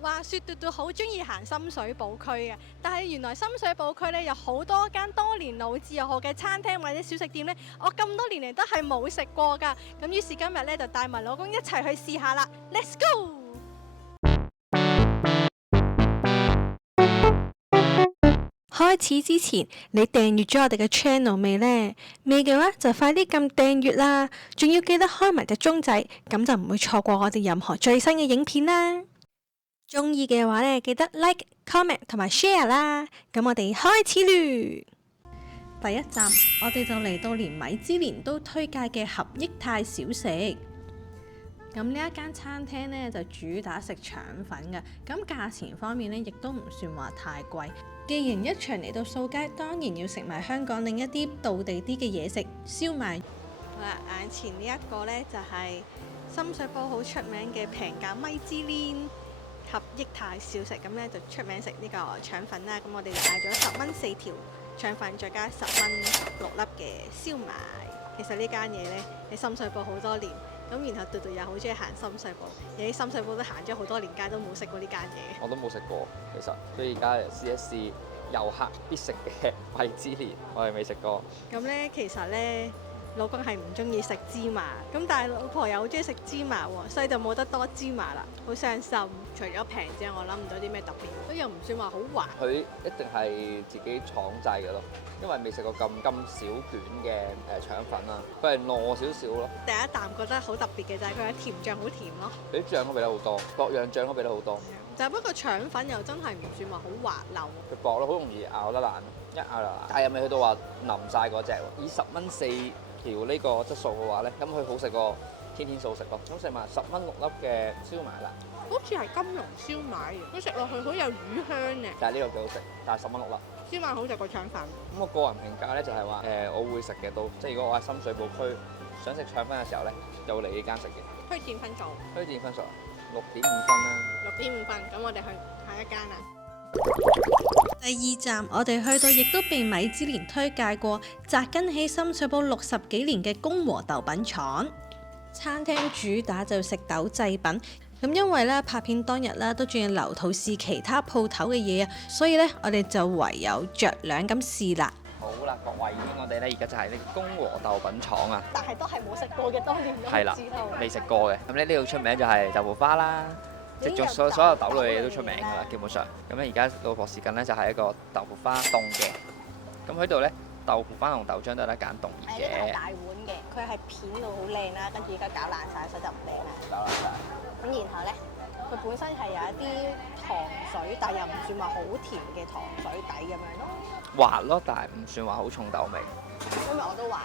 話説嘟嘟好中意行深水埗區嘅，但係原來深水埗區呢有好多間多年老字號嘅餐廳或者小食店呢，我咁多年嚟都係冇食過㗎。咁於是今日呢，就帶埋老公一齊去試下啦。Let's go！開始之前，你訂閱咗我哋嘅 channel 未呢？未嘅話就快啲撳訂閱啦，仲要記得開埋隻鐘仔，咁就唔會錯過我哋任何最新嘅影片啦。中意嘅話呢，記得 like、comment 同埋 share 啦。咁我哋開始嚕。第一站，我哋就嚟到連米芝蓮都推介嘅合益泰小食。咁呢一間餐廳呢，就主打食腸粉嘅，咁價錢方面呢，亦都唔算話太貴。既然一場嚟到掃街，當然要食埋香港另一啲道地啲嘅嘢食，燒賣。好啦，眼前呢一個呢，就係深水埗好出名嘅平價米芝蓮合益泰小食，咁呢就出名食呢個腸粉啦。咁我哋就嗌咗10蚊4條腸粉，再加10蚊6粒嘅燒賣。其實呢間嘢呢，喺深水埗好多年。咁然後嘟嘟又好中意行深水埗，而喺深水埗都行咗好多年街，都冇食過呢間嘢。我都冇食過，其實，所以而家嚟試一試遊客必食嘅米芝蓮，我係未食過。咁呢，其實呢，老公係唔中意食芝麻，咁但係老婆又好中意食芝麻喎，所以就冇得多芝麻啦，好傷心。除咗平之外，我諗唔到啲咩特別，都又唔算話好滑。佢一定係自己廠製嘅咯，因為未食過咁小卷嘅腸粉啦，佢係糯少少咯。第一啖覺得好特別嘅就係佢嘅甜醬好甜咯，佢啲醬都俾得好多，各樣醬都俾得好多。就不過腸粉又真係唔算話好滑溜。佢薄咯，好容易咬得爛，一咬就爛。但係又未去到話腍晒嗰隻喎。以10蚊4條呢個質素嘅話咧，咁佢好食過天天素食咯。咁食埋10蚊6粒嘅燒賣啦。好似係金龍燒賣，佢食落去好有魚香嘅。但係呢個幾好食，但係10蚊6粒。燒賣好食過腸粉。咁我個人評價咧就係話我會食嘅都，即係如果我喺深水埗區想食腸粉嘅時候咧，就會嚟呢間食嘅。推薦分數？推薦分數6.5分啦。6.5分，咁我哋去下一間啦。第二站，我哋去到亦都被米芝蓮推介過，紮根喺深水埗60幾年嘅公和豆品廠。餐廳主打就食豆製品，咁因為咧拍片當日咧都仲要留肚試其他鋪頭嘅嘢啊，所以咧我哋就唯有酌量咁試啦。好啦，各位，我哋咧而家就係呢個公和豆品廠啊，但係都係冇食過嘅，當年都係啦，未食過嘅。咁咧呢度出名就係豆腐花啦。即係所有豆類嘢都出名㗎啦，基本上。咁咧而家老婆試緊咧就係一個豆腐花凍嘅。咁喺度咧豆腐花同豆漿都有得揀凍熱嘅。係大碗嘅，佢係片到好靚啦，跟住而家搞爛晒，所以就唔靚啦。搞爛晒。咁然後咧，佢本身係有一啲糖水，但係又唔算話好甜嘅糖水底咁樣咯。滑咯，但係唔算話好重豆味。因為我都話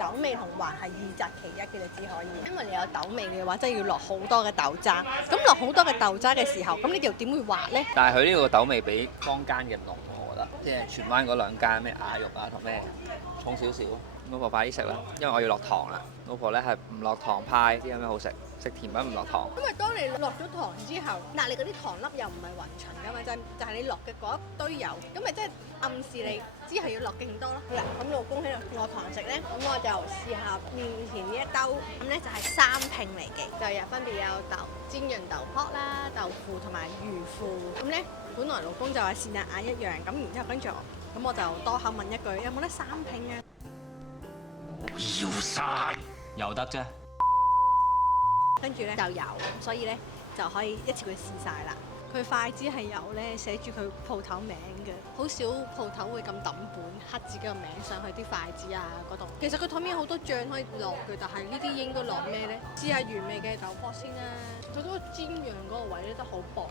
豆味同滑係二擇其一嘅，你只可以。因為你有豆味嘅話，真係要落好多嘅豆渣。咁落好多嘅豆渣嘅時候，咁呢條點會滑咧？但係佢呢個豆味比坊間嘅濃，我覺得。即係荃灣嗰2間咩雅肉啊同咩重少少。老婆快啲食啦，因為我要落糖啦。老婆咧係唔落糖派，知有咩好食？食甜品唔落糖。因為當你落咗糖之後，嗱你嗰啲糖粒又唔係勻循㗎嘛，就係你落嘅嗰一堆油，咁咪即係暗示你之後要落勁多咯。好啦，咁老公喺度落糖食咧，咁我就試下面前呢一兜，咁咧就係3拼嚟嘅，就有分別有煎釀豆卜啦、豆腐同埋魚腐。咁咧本來老公就話是但嗌一樣，咁然之後跟住我就多口問一句，有冇得3拼啊？要晒，有得啫。跟住咧就有，所以咧就可以一次過試晒啦。佢筷子係有咧寫住佢鋪頭名嘅，好少鋪頭會咁抌本刻自己個名上去啲筷子啊嗰度。其實佢台面好多醬可以落嘅，但係呢啲應該落咩咧？試下原味嘅豆卜先啦。佢嗰個煎釀嗰個位咧都好薄，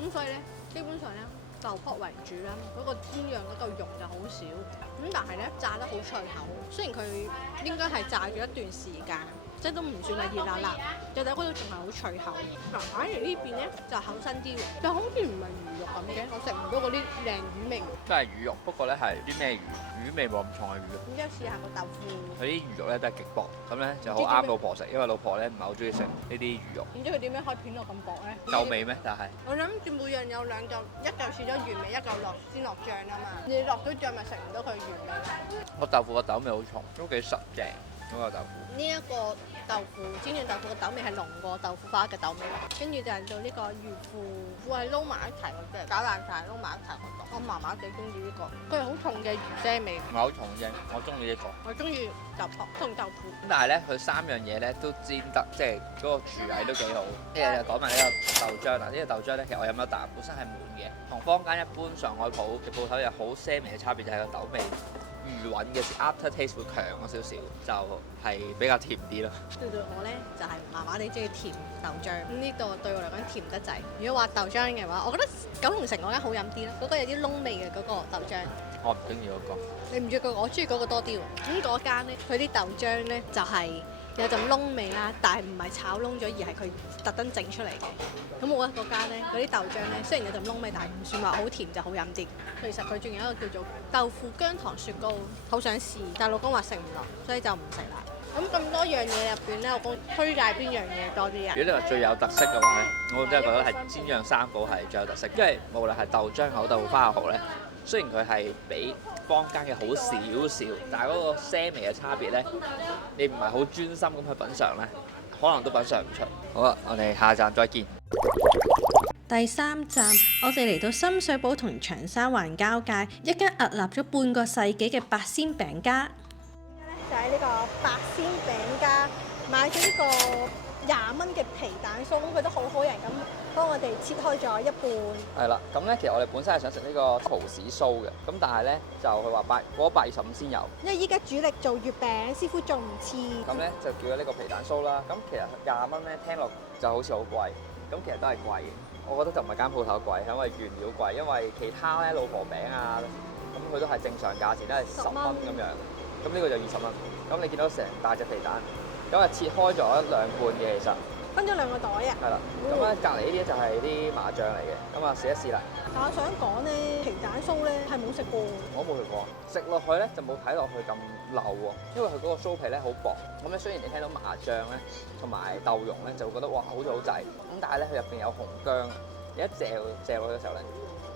咁所以咧基本上咧豆卜為主啦。嗰個煎釀嗰嚿肉就好少，咁但係咧炸得好脆口。雖然佢應該係炸咗一段時間。即係都唔算係熱辣辣，就底嗰度仲係好脆口。嗱，反而呢邊咧就厚身啲喎，就好似唔係魚肉咁嘅，我食唔到嗰啲靚魚味。都係魚肉，不過咧係啲咩魚？魚味冇咁重嘅魚肉。然之後試下個豆腐。佢啲魚肉咧都係極薄，咁咧就好啱老婆食，因為老婆咧唔係好中意食呢啲魚肉。然之後佢點樣可以片到咁薄咧？夠味咩？但係我諗住每樣有2嚿，一嚿試咗原味，一嚿先落醬啊嘛。你落咗醬咪食唔到佢原味。個豆腐個豆味好重，都幾實淨嗰個豆腐。呢一個豆腐，煎釀豆腐嘅豆味係濃過豆腐花嘅豆味，跟住就係做呢個魚腐，腐係撈埋一齊嗰隻，攪爛晒撈埋一齊嗰度。我麻麻地中意呢個，佢係好重嘅魚腥味，唔係好重啫，我中意呢個。我中意豆腐同豆腐。咁但係咧，佢三樣嘢咧都煎得，即係嗰個廚藝都幾好。跟住就講埋呢個豆漿啦。呢個豆漿咧，其實我飲咗啖，本身係滿嘅，同坊間一般上海鋪嘅鋪頭有好鮮微嘅差別，就係個豆味餘韻嘅 after taste 會強咗少少，就係比較甜啲咯。對我咧就係麻麻地中意甜豆漿，咁呢度對我嚟講甜得滯。如果話豆漿嘅話，我覺得九龍城嗰間好飲啲咯，嗰個有啲燶味嘅嗰個豆漿。我唔中意嗰個。你唔中意嗰個，我中意嗰個多啲喎。咁嗰間咧，佢啲豆漿咧就係有陣燶味啦，但係唔係炒燶咗，而係佢特登整出嚟嘅。咁我覺得嗰間咧，嗰啲豆漿咧，雖然有陣燶味，但係唔算話好甜，就好飲啲。其實佢仲有一個叫做豆腐薑糖雪糕，好想試，但係老公話食唔落，所以就唔食啦。咁多樣嘢入邊咧，老公推介邊樣嘢多啲啊？如果你話最有特色嘅話咧，我真係覺得係煎釀三寶係最有特色，因為無論係豆漿好豆腐花又好咧，雖然佢係比坊間嘅好少少，但係嗰個腥味嘅差別咧，你唔係好專心咁去品嚐咧，可能都品嚐唔出。好啦，我哋下站再見。第三站，我哋嚟到深水埗同長沙灣交界一間屹立咗半個世紀嘅八仙餅家。就喺呢個八仙餅家買咗呢個20蚊嘅皮蛋酥，咁佢都好好人咁幫我哋切開咗一半。係啦，咁咧其實我哋本身係想食呢個桃士酥嘅，咁但係咧就佢話過咗825先有。因為依家主力做月餅，師傅做唔切。咁咧就叫咗呢個皮蛋酥啦。咁其實20蚊咧聽落就好似好貴，咁其實都係貴嘅。我覺得就唔係間鋪頭貴，係因為原料貴，因為其他咧老婆餅啊，咁佢都係正常價錢，都係10蚊咁樣。咁呢個就20蚊。咁你見到成大隻皮蛋，咁啊切開咗1兩半嘅其實。分咗2個袋啊！係啦，咁咧隔離呢啲就係啲麻醬嚟嘅，咁啊試一試啦。但我想講咧，皮蛋酥咧係冇食過。我冇食過，食落去咧就冇睇落去咁流喎，因為佢嗰個酥皮咧好薄。咁咧雖然你聽到麻醬咧同埋豆蓉咧就會覺得哇好似好滯，咁但係咧佢入邊有紅薑，你一嚼落去嘅時候咧，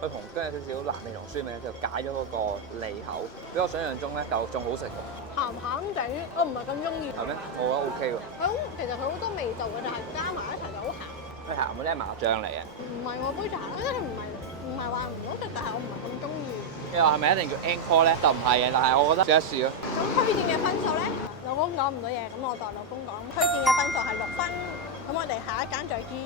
佢紅薑有少少辣味同酸味咧就解咗嗰個脷口，比我想象中咧就仲好食喎。鹹鹹地，我唔係咁中意。係咩？我覺得 OK 喎。其實佢好多味道嘅，但係加埋一齊就好鹹。佢鹹嗰啲係麻醬嚟嘅。唔係我杯茶，我覺得佢唔係話唔好食，但係我唔係咁中意。你話係咪一定叫 encore 咧？就唔係嘅，但係我覺得試一試咯。咁推薦嘅分數咧，老公講唔到嘢，咁我代老公講，推薦嘅分數係6分。咁我哋下一間再見。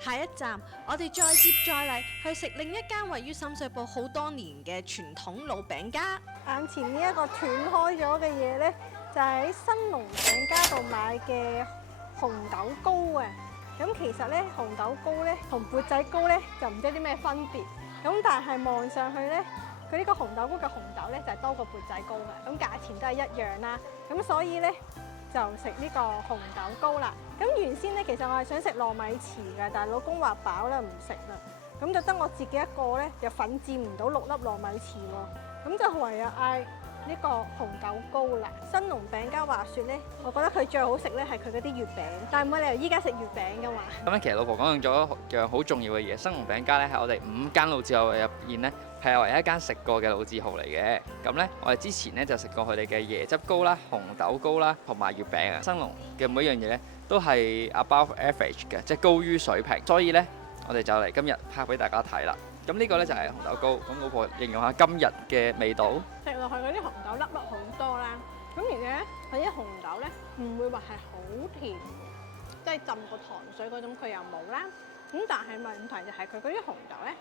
下一站，我哋再接再厲去食另一間位於深水埗好多年嘅傳統老餅家。眼前呢一個斷開咗嘅嘢呢，就係喺新龍餅家度買嘅紅豆糕啊！咁其實呢，紅豆糕呢同缽仔糕呢就唔知啲咩分別。咁但係望上去呢，佢呢個紅豆糕嘅紅豆呢就係多過缽仔糕嘅，咁價錢都係一樣啦。咁所以呢，就食呢個紅豆糕啦。咁原先咧，其實我係想食糯米糍嘅，但係老公話飽啦，唔食啦。咁就得我自己一個咧，又奮戰唔到6粒糯米糍喎。咁就唯有嗌呢個紅豆糕啦。新龍餅家話説咧，我覺得佢最好食咧係佢嗰啲月餅，但係冇理由依家食月餅噶嘛。咁咧，其實老婆講咗一樣好重要嘅嘢，新龍餅家咧係我哋5間老字號入邊咧係唯一一間食過嘅老字號嚟嘅。咁咧，我哋之前咧就食過佢哋嘅椰汁糕啦、紅豆糕啦同埋月餅啊。新龍嘅每一樣嘢咧都係 above average 嘅，即係高於水平。所以咧，我哋就嚟今日拍俾大家睇啦。咁呢個咧就係紅豆糕。咁老婆形容下今日嘅味道。食落去嗰啲紅豆粒粒好多啦。咁而且咧，佢啲紅豆咧唔會話係好甜，即係浸過糖水嗰種佢又冇啦。咁但係問題就係佢嗰啲紅豆咧，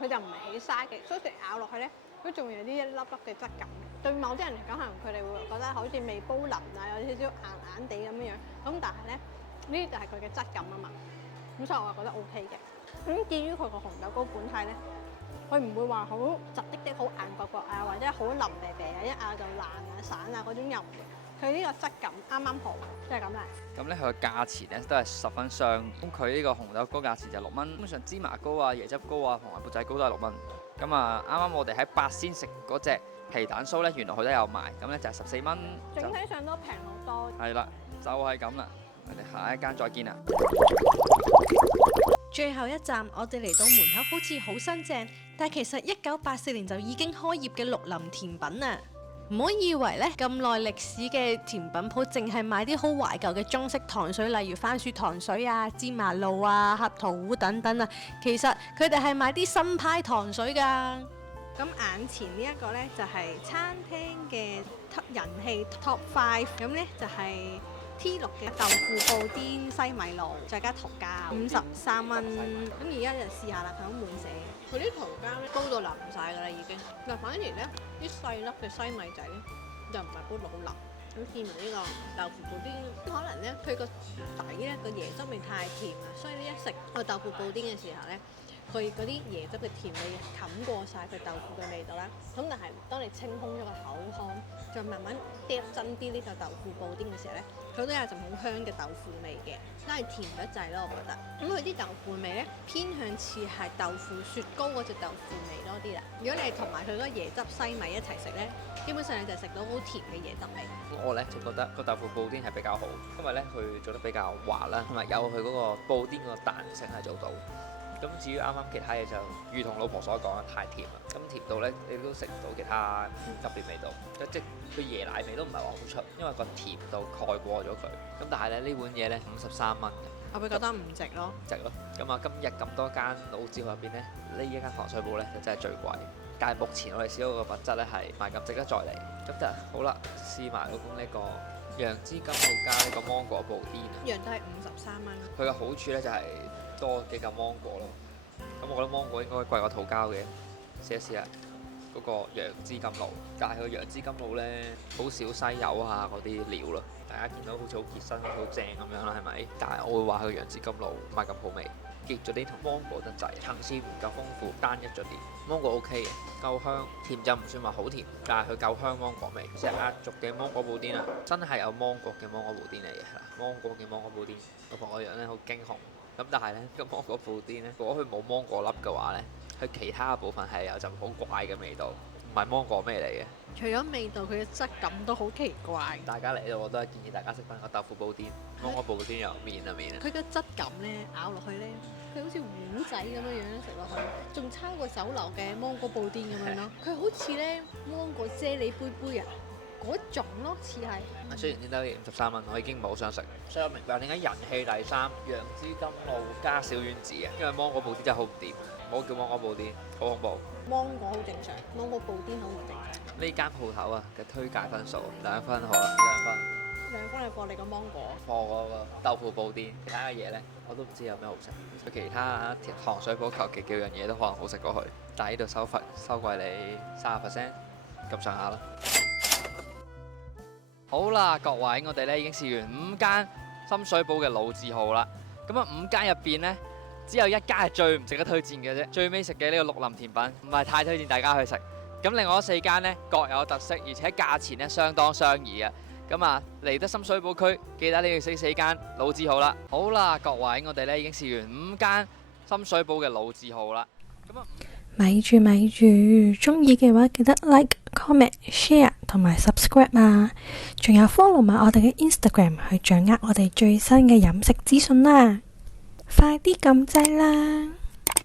佢就唔係起沙嘅，所以食咬落去咧，佢仲有啲一粒粒嘅質感。對某啲人嚟講，可能佢哋會覺得好似未煲腍啊，有少少硬硬地咁樣樣。咁但係咧，呢啲就係佢嘅質感啊嘛。咁所以我係覺得 OK 嘅。咁至於佢個紅豆糕本體咧，佢唔會話好窒滴滴、好硬角角啊，或者好腍啤啤啊，一咬就爛啊、散啊嗰種又唔嘅。佢呢個質感啱啱好，即係咁啦。咁咧佢個價錢咧都係十分相宜。咁佢呢個紅豆糕價錢就6蚊，基本上芝麻糕啊、椰汁糕啊同埋缽仔糕都係6蚊。咁啊，啱啱我哋喺八仙食嗰隻皮蛋酥咧，原來佢都有賣，咁咧就係14蚊。整體上都平好多。係啦，就係咁啦。我哋下一間再見啦。最後一站，我哋嚟到門口好似好新淨，但其實1984年就已經開業嘅綠林甜品啊！唔好以為呢咁耐歷史嘅甜品鋪，淨係賣啲好懷舊嘅中式糖水，例如番薯糖水啊、芝麻露啊、合桃糊等等啊。其實佢哋係賣啲新派糖水㗎。咁眼前呢一個呢，就係餐廳嘅人氣 Top 5，咁呢就係 T6嘅豆腐布甸西米露，再加桃膠53蚊。咁而家就試下啦，佢好滿寫。佢啲桃膠咧煲到腍晒㗎啦已經，但反而咧啲細粒嘅西米仔咧就唔係煲到好腍。咁試埋呢個豆腐布甸，可能咧佢個底咧個椰汁味太甜啦，所以呢一食個豆腐布甸嘅時候咧，佢嗰啲椰汁嘅甜味冚過晒佢豆腐嘅味道啦。咁但係當你清空咗個口腔，再慢慢嗒真啲呢個豆腐布甸嘅時候咧，佢都有陣好香嘅豆腐味嘅，真係甜得滯咯，我覺得。咁佢啲豆腐味咧偏向似係豆腐雪糕嗰隻豆腐味多啲啦。如果你係同埋佢嗰個椰汁西米一齊食咧，基本上你就食到好甜嘅椰汁味。我咧就覺得個豆腐布甸係比較好，因為咧佢做得比較滑啦，同埋有佢嗰個布甸個彈性係做到。咁至於啱啱其他嘢就，如同老婆所講啊，太甜啦。咁甜到咧，你都食唔到其他特別味道，即係佢椰奶味都唔係話好出，因為個甜度蓋過咗佢。咁但係咧呢碗嘢咧53蚊，我會覺得唔值咯。值咯。咁啊，今日咁多間老字號入邊咧，呢一間糖水鋪咧就真係最貴。但係目前我哋試到個品質咧係賣咁值得再嚟。咁就好啦，試埋老公呢個楊枝甘露加呢個芒果布甸啊。一樣都係53蚊。佢嘅好處咧就係多幾嚿芒果咯。咁我覺得芒果應該貴過桃膠嘅，試一試啊！嗰個楊枝甘露，但係佢楊枝甘露咧好少西柚啊嗰啲料咯，大家見到好似好結身、好正咁樣啦，係咪？但係我會話佢楊枝甘露唔係咁好味，結咗啲同芒果得滯，層次唔夠豐富，單一咗啲。芒果 OK 嘅，夠香，甜就唔算話好甜，但係佢夠香芒果味。即係壓軸嘅芒果布甸啊，真係有芒果嘅芒果布甸嚟嘅，芒果嘅芒果布甸，老婆個樣咧好驚恐。咁但係咧個芒果布甸咧，如果佢冇芒果粒嘅話咧，佢其他嘅部分係有陣好怪嘅味道，唔係芒果味嚟嘅。除咗味道，佢嘅質感都好奇怪。大家嚟呢度我都係建議大家食翻個豆腐布甸，芒果布甸又面啊面啊。佢嘅質感咧咬落去咧，佢好似糊仔咁樣樣食落去，仲差過酒樓嘅芒果布甸咁樣咯。佢好似咧芒果啫喱杯杯啊嗰種咯，似係。雖然先得53蚊，我已經唔係好想食，所以我明白點解人氣第三，楊枝甘露加小丸子嘅，因為芒果布甸真係好唔掂，唔好叫芒果布甸，好恐怖。芒果好正常，芒果布甸好唔正常。呢間鋪頭啊嘅推介分數2分好啦，2分。2分係放你個芒果。放嗰個豆腐布甸，其他嘅嘢咧我都唔知有咩好食。其他糖水鋪求其叫樣嘢都可能好食過佢，但係呢度收費收貴你30%咁上下啦。好啦，各位，我哋咧已經試完5間深水埗嘅老字號啦。咁啊5間入邊呢，只有1間係最唔值得推薦嘅啫。最尾食嘅呢個綠林甜品，唔係太推薦大家去食。咁另外4間呢，各有特色，而且價錢呢相當相宜啊。咁啊嚟得深水埗區，記得你要食4間老字號啦。好啦，各位，我哋咧已經試完5間深水埗嘅老字號啦。咁啊，咪住，中意嘅話記得 like、comment、share 同埋 subscribe 啊！仲有 follow 埋我哋嘅 Instagram 去掌握我哋最新嘅飲食資訊啦！快啲撳掣啦！